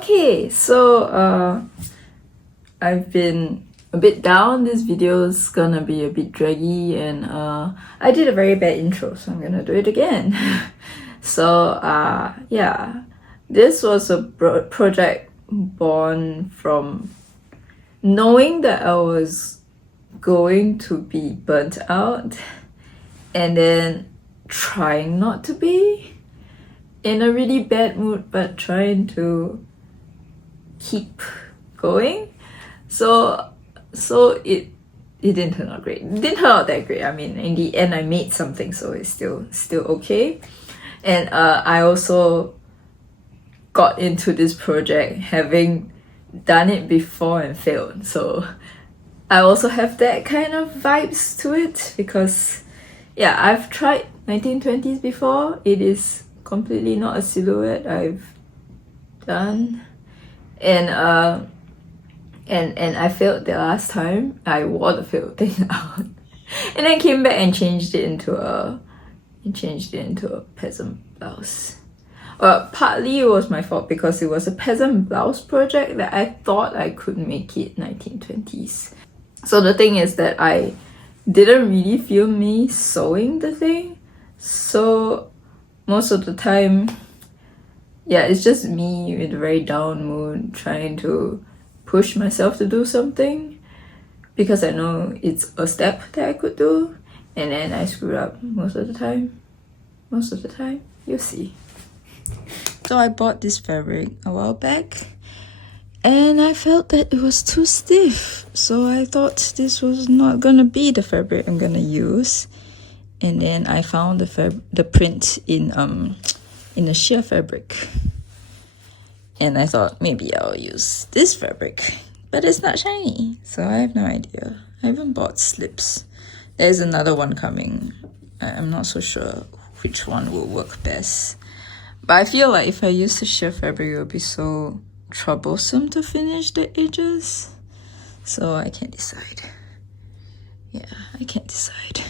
Okay, so I've been a bit down. This video is gonna be a bit draggy, and I did a very bad intro, so I'm gonna do it again. So yeah, this was a project born from knowing that I was going to be burnt out, and then trying not to be in a really bad mood, but trying to keep going. So it didn't turn out great. It didn't turn out that great. I mean, in the end I made something, so it's still okay. And I also got into this project having done it before and failed, so I also have that kind of vibes to it, because yeah, I've tried 1920s before. It is completely not a silhouette I've done, and I failed the last time. I wore the failed thing out and then came back and changed it into a peasant blouse. Partly it was my fault because it was a peasant blouse project that I thought I could make it 1920s. So the thing is that I didn't really feel me sewing the thing, so most of the time, yeah, it's just me in a very down mood trying to push myself to do something because I know it's a step that I could do, and then I screw up most of the time. You'll see. So I bought this fabric a while back, and I felt that it was too stiff, so I thought this was not gonna be the fabric I'm gonna use. And then I found the print in a sheer fabric, and I thought maybe I'll use this fabric, but it's not shiny, so I have no idea. I haven't bought slips. There's another one coming. I'm not so sure which one will work best, but I feel like if I use the sheer fabric, it will be so troublesome to finish the edges, so I can't decide. Yeah, I can't decide.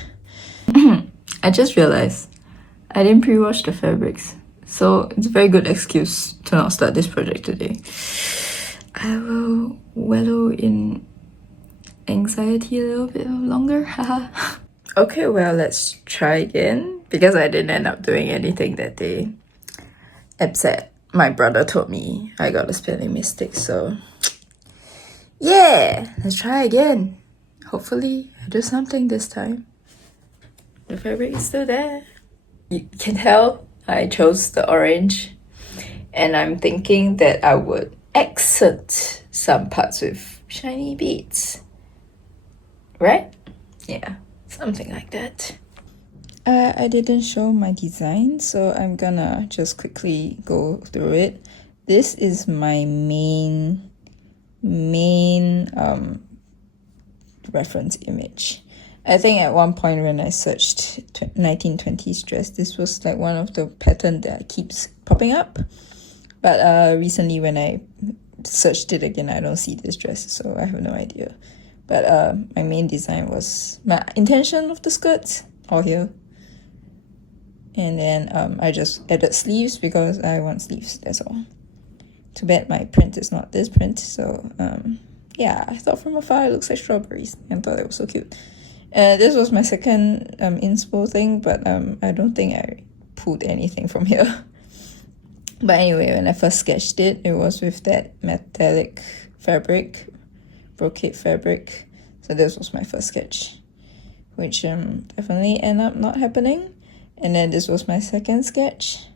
I just realized I didn't pre-wash the fabrics, so it's a very good excuse to not start this project today. I will wallow in anxiety a little bit longer, haha. Okay, well, let's try again, because I didn't end up doing anything that day. Except my brother told me I got a spelling mistake, so yeah, let's try again. Hopefully I do something this time. The fabric is still there. You can tell I chose the orange, and I'm thinking that I would accent some parts with shiny beads. Right? Yeah, something like that. I didn't show my design, so I'm gonna just quickly go through it. This is my main reference image. I think at one point when I searched 1920s dress, this was like one of the pattern that keeps popping up. But recently when I searched it again, I don't see this dress, so I have no idea. But my main design was my intention of the skirts, all here. And then I just added sleeves because I want sleeves, that's all. Too bad my print is not this print, so yeah, I thought from afar it looks like strawberries and thought it was so cute. This was my second inspo thing, but I don't think I pulled anything from here. But anyway, when I first sketched it, it was with that metallic fabric, brocade fabric. So this was my first sketch, which definitely ended up not happening. And then this was my second sketch.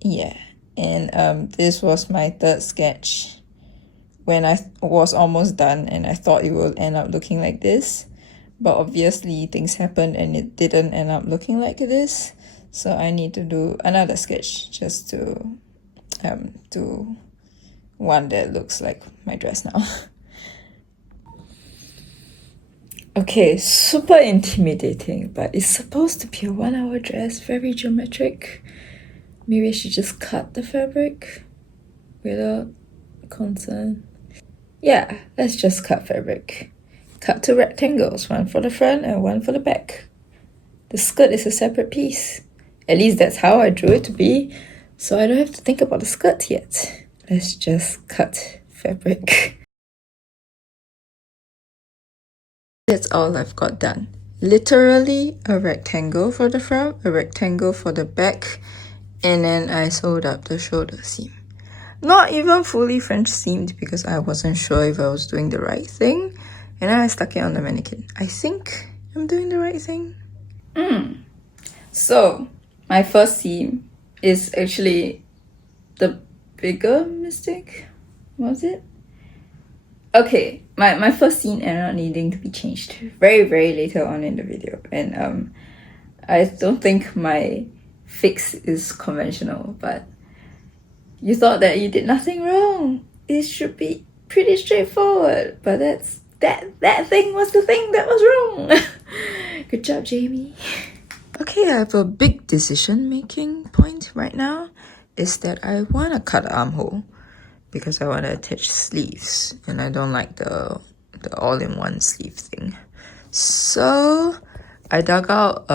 Yeah, and this was my third sketch, when I was almost done and I thought it would end up looking like this, but obviously things happened and it didn't end up looking like this, so I need to do another sketch just to do one that looks like my dress now. Okay, super intimidating, but it's supposed to be a 1 hour dress, very geometric. Maybe I should just cut the fabric without concern. Yeah, let's just cut fabric. Cut 2 rectangles, one for the front and one for the back. The skirt is a separate piece. At least that's how I drew it to be. So I don't have to think about the skirt yet. Let's just cut fabric. That's all I've got done. Literally a rectangle for the front, a rectangle for the back, and then I sewed up the shoulder seam. Not even fully French seamed because I wasn't sure if I was doing the right thing. And then I stuck it on the mannequin. I think I'm doing the right thing. So, my first seam is actually the bigger mistake. Was it? Okay, my first seam ended up needing to be changed very, very later on in the video. And I don't think my fix is conventional, but you thought that you did nothing wrong. It should be pretty straightforward, but that thing was the thing that was wrong. Good job, Jamie. Okay, I have a big decision-making point right now. Is that I want to cut the armhole because I want to attach sleeves, and I don't like the all-in-one sleeve thing. So I dug out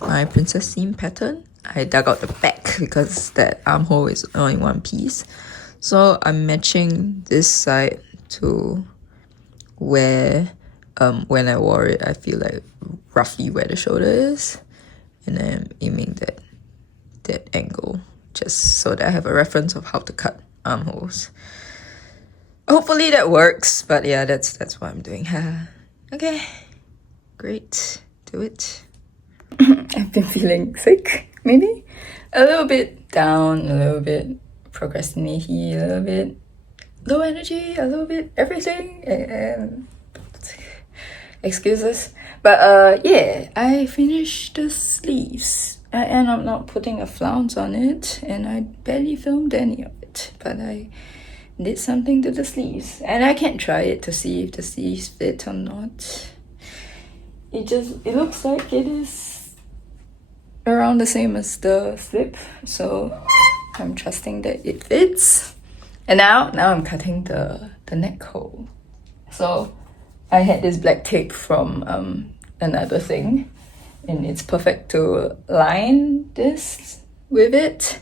my princess seam pattern. I dug out the back because that armhole is only one piece. So I'm matching this side to where when I wore it, I feel like roughly where the shoulder is, and then I'm aiming that angle just so that I have a reference of how to cut armholes. Hopefully that works, but yeah, that's what I'm doing. Okay, great, do it. I've been feeling sick, maybe a little bit down, a little bit procrastinating, a little bit low energy, a little bit everything, and excuses. But yeah, I finished the sleeves. I ended up not putting a flounce on it, and I barely filmed any of it, but I did something to the sleeves, and I can try it to see if the sleeves fit or not. It looks like it is around the same as the slip, so I'm trusting that it fits. And now I'm cutting the neck hole. So I had this black tape from another thing, and it's perfect to line this with it.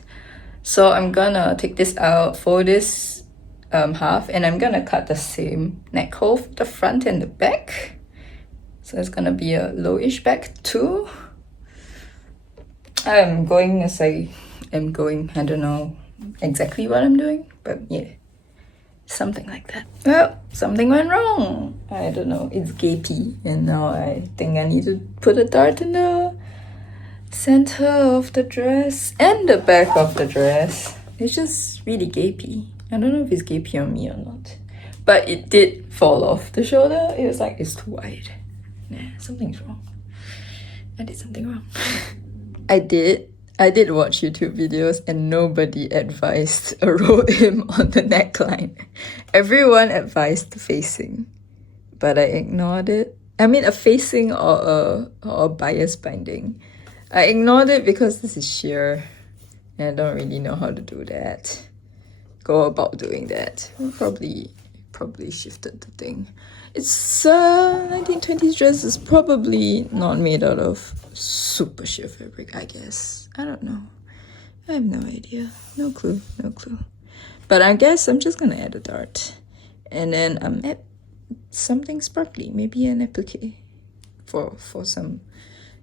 So I'm gonna take this out, fold this half, and I'm gonna cut the same neck hole for the front and the back. So it's gonna be a lowish back too. I'm going as I am going. I don't know exactly what I'm doing, but yeah, something like that. Well, something went wrong. I don't know, it's gapey, and now I think I need to put a dart in the center of the dress and the back of the dress. It's just really gapey. I don't know if it's gapey on me or not, but it did fall off the shoulder. It was like, it's too wide. Nah, something's wrong. I did something wrong. I did watch YouTube videos, and nobody advised a roll hem on the neckline. Everyone advised facing, but I ignored it. I mean, a facing or a bias binding. I ignored it because this is sheer, and I don't really know how to do that. Go about doing that. Probably shifted the thing. It's 1920s dress is probably not made out of super sheer fabric, I guess. I don't know. I have no idea. No clue. But I guess I'm just gonna add a dart. And then add something sparkly, maybe an applique for some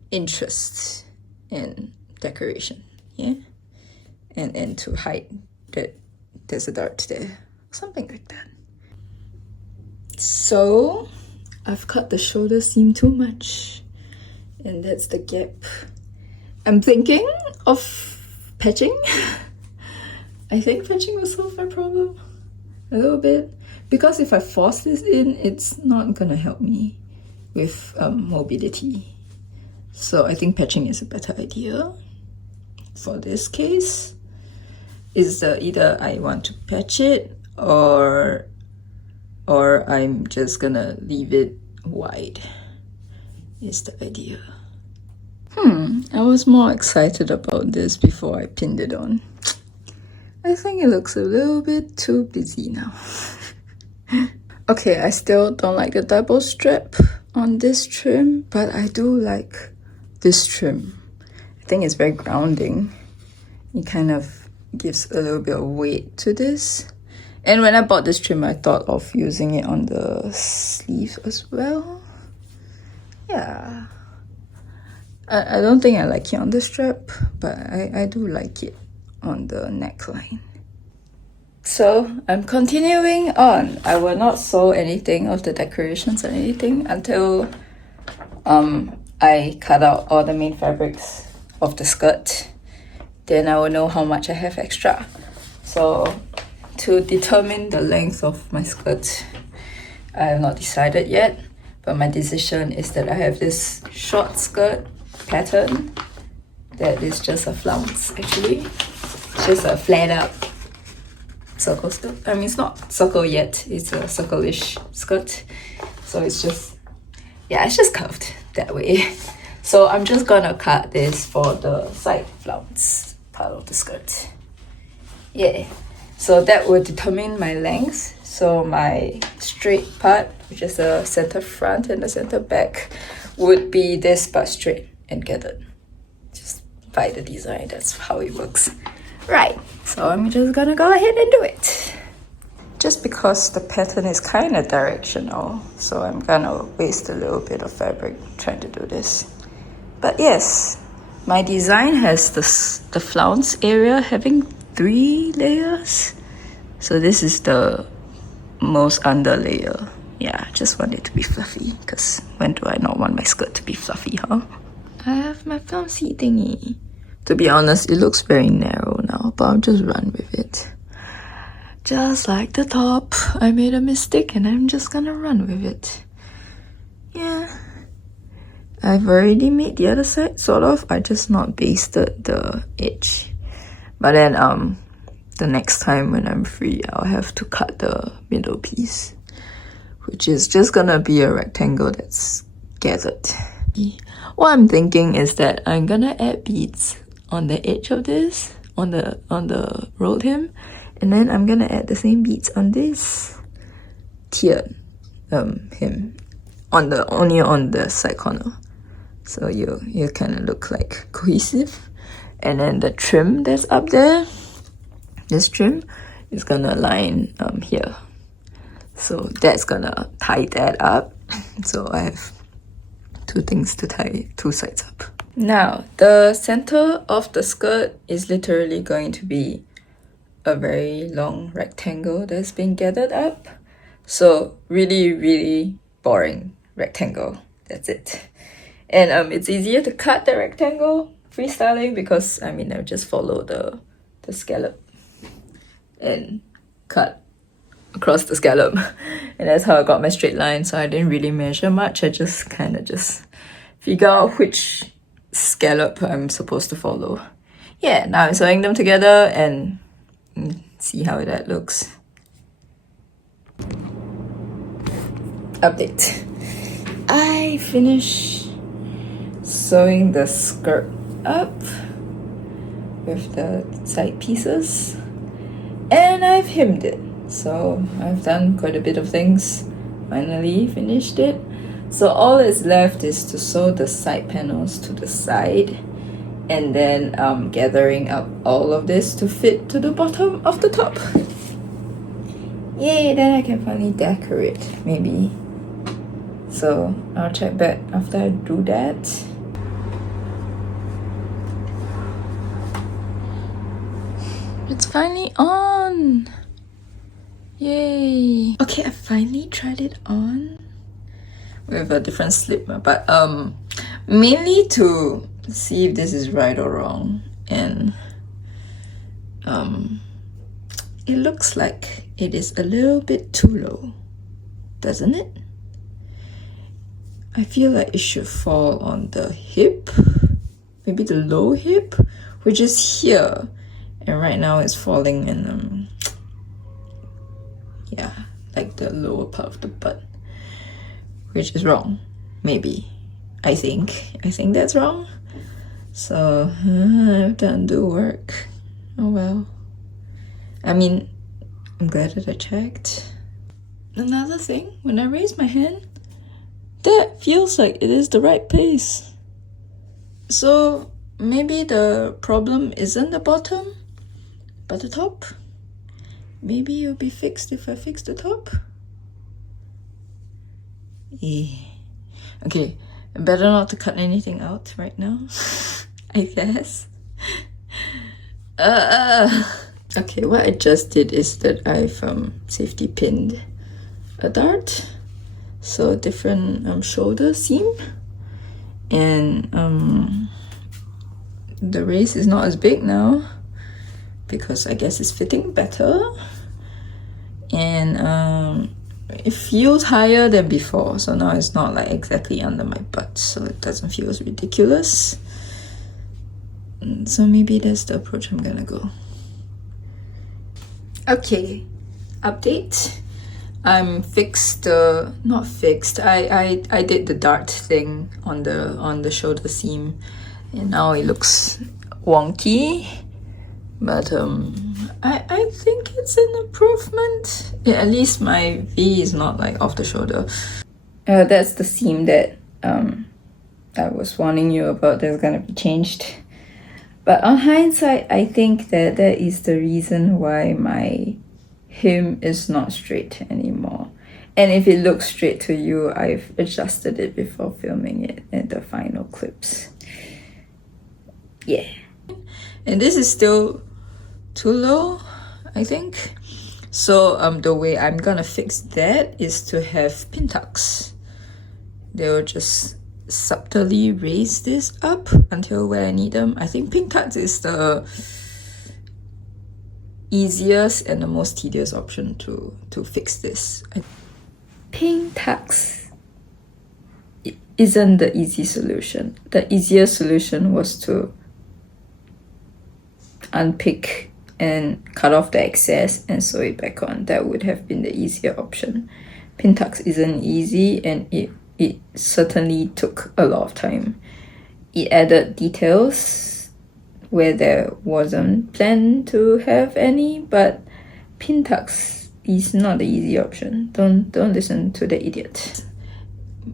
interest and decoration. Yeah? And to hide that there's a dart there. Something like that. So I've cut the shoulder seam too much, and that's the gap. I'm thinking of patching. I think patching will solve my problem a little bit, because if I force this in, it's not gonna help me with mobility. So I think patching is a better idea for this case. Is either I want to patch it or I'm just gonna leave it wide is the idea. I was more excited about this before I pinned it on. I think it looks a little bit too busy now. Okay, I still don't like the double strap on this trim, but I do like this trim. I think it's very grounding, It kind of gives a little bit of weight to this. And when I bought this trim, I thought of using it on the sleeve as well. Yeah. I don't think I like it on the strap, but I do like it on the neckline. So I'm continuing on. I will not sew anything of the decorations or anything until I cut out all the main fabrics of the skirt. Then I will know how much I have extra. So to determine the length of my skirt, I have not decided yet, but my decision is that I have this short skirt pattern that is just a flounce actually. It's just a flared up circle skirt. I mean, it's not circle yet, it's a circle-ish skirt. So it's just, yeah, it's just curved that way. So I'm just gonna cut this for the side flounce part of the skirt. Yeah, so that will determine my length. So my straight part, which is the center front and the center back, would be this but straight and gathered. Just by the design, that's how it works. Right, so I'm just gonna go ahead and do it. Just because the pattern is kind of directional, so I'm gonna waste a little bit of fabric trying to do this. But yes, my design has the flounce area having 3 layers. So this is the most under layer. Yeah, just want it to be fluffy, because when do I not want my skirt to be fluffy, huh? I have my flouncy thingy. To be honest, it looks very narrow now, but I'll just run with it. Just like the top, I made a mistake and I'm just gonna run with it. Yeah. I've already made the other side, sort of. I just not basted the edge. But then, the next time when I'm free, I'll have to cut the middle piece, which is just gonna be a rectangle that's gathered. What I'm thinking is that I'm gonna add beads on the edge of this, on the rolled hem, and then I'm gonna add the same beads on this tiered hem, only on the side corner, so you kind of look like cohesive. And then the trim that's up there, this trim is gonna line here, so that's gonna tie that up. So I have 2 things to tie 2 sides up. Now the center of the skirt is literally going to be a very long rectangle that's been gathered up. So really boring rectangle, that's it. And it's easier to cut the rectangle freestyling, because I mean, I just follow the scallop and cut across the scallop, and that's how I got my straight line. So I didn't really measure much, I just kind of just figure out which scallop I'm supposed to follow. Yeah, now I'm sewing them together and see how that looks. Update. I finished sewing the skirt up with the side pieces, and I've hemmed it. So I've done quite a bit of things, finally finished it. So all that's left is to sew the side panels to the side, and then gathering up all of this to fit to the bottom of the top. Yay, then I can finally decorate, maybe. So I'll check back after I do that. It's finally on! Yay! Okay, I finally tried it on with a different slip, but mainly to see if this is right or wrong. And it looks like it is a little bit too low, doesn't it? I feel like it should fall on the hip, maybe the low hip, which is here, and right now it's falling in yeah, like the lower part of the butt, which is wrong. Maybe, I think that's wrong. So I have to undo work. Oh well. I mean, I'm glad that I checked. Another thing, when I raise my hand, that feels like it is the right place. So maybe the problem isn't the bottom, but the top. Maybe it'll be fixed if I fix the top. Okay, better not to cut anything out right now, I guess. Okay, what I just did is that I've safety pinned a dart, so a different shoulder seam, and the race is not as big now because I guess it's fitting better, and it feels higher than before, so now it's not like exactly under my butt, so it doesn't feel as ridiculous. So maybe that's the approach I'm gonna go. Okay, update. I'm fixed the, not fixed, I did the dart thing on the shoulder seam, and now it looks wonky, but I think it's an improvement. Yeah, at least my V is not like off the shoulder. That's the seam that I was warning you about that's gonna be changed. But on hindsight, I think that that is the reason why my hem is not straight anymore. And if it looks straight to you, I've adjusted it before filming it in the final clips. Yeah. And this is still too low, I think. So the way I'm gonna fix that is to have pin tucks. They'll just subtly raise this up until where I need them. I think pin tucks is the easiest and the most tedious option to fix this. Pin tucks isn't the easy solution. The easiest solution was to unpick and cut off the excess and sew it back on. That would have been the easier option. Pin tucks isn't easy, and it certainly took a lot of time. It added details where there wasn't planned to have any, but pin tucks is not the easy option. Don't listen to the idiot.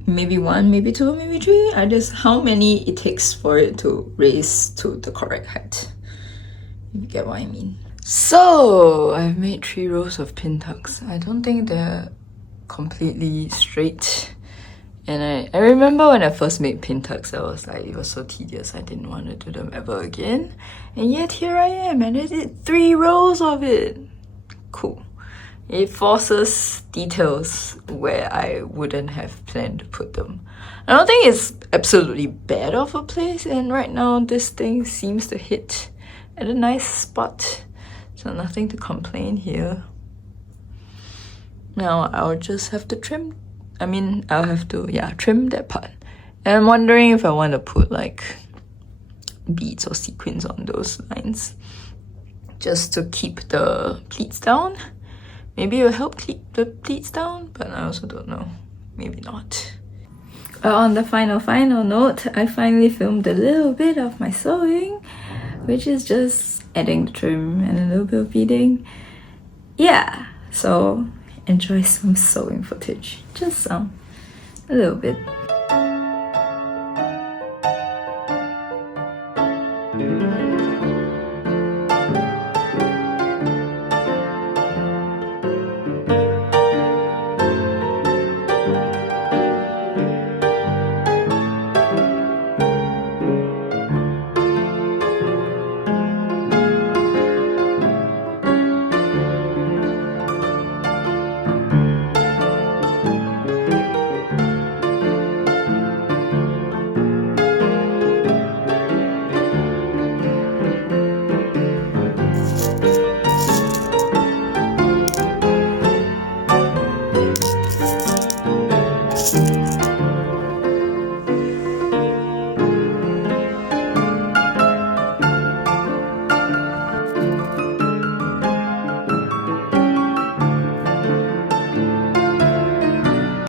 Maybe 1, maybe 2, maybe 3. I just how many it takes for it to raise to the correct height. You get what I mean. So I've made 3 rows of pin tucks. I don't think they're completely straight. And I remember when I first made pin tucks, I was like, it was so tedious, I didn't want to do them ever again. And yet here I am, and I did 3 rows of it. Cool. It forces details where I wouldn't have planned to put them. I don't think it's absolutely bad of a place, and right now this thing seems to hit at a nice spot. So nothing to complain here. Now I'll just have to trim. I'll have to, trim that part. And I'm wondering if I want to put like beads or sequins on those lines, just to keep the pleats down. Maybe it'll help keep the pleats down, but I also don't know. Maybe not. On the final note, I finally filmed a little bit of my sewing, which is just adding the trim and a little bit of beading. Yeah, so enjoy some sewing footage. Just some. A little bit.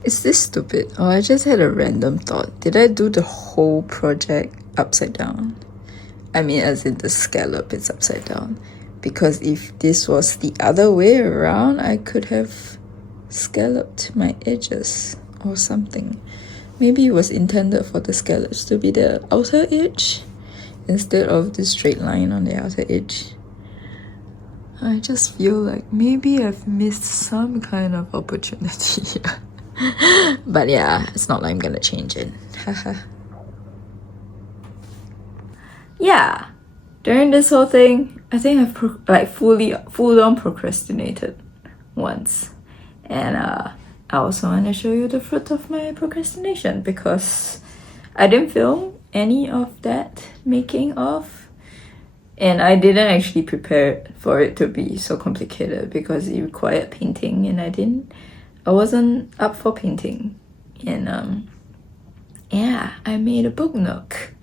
Is this stupid? Oh, I just had a random thought. Did I do the whole project upside down? As in the scallop is upside down. Because if this was the other way around, I could have scalloped my edges or something. Maybe it was intended for the scallops to be the outer edge instead of the straight line on the outer edge. I just feel like maybe I've missed some kind of opportunity here. But yeah, it's not like I'm gonna change it. Yeah, during this whole thing, I think I've full on procrastinated once. And I also want to show you the fruit of my procrastination, because I didn't film any of that making of. And I didn't actually prepare for it to be so complicated because it required painting, and I wasn't up for painting. And yeah, I made a book nook.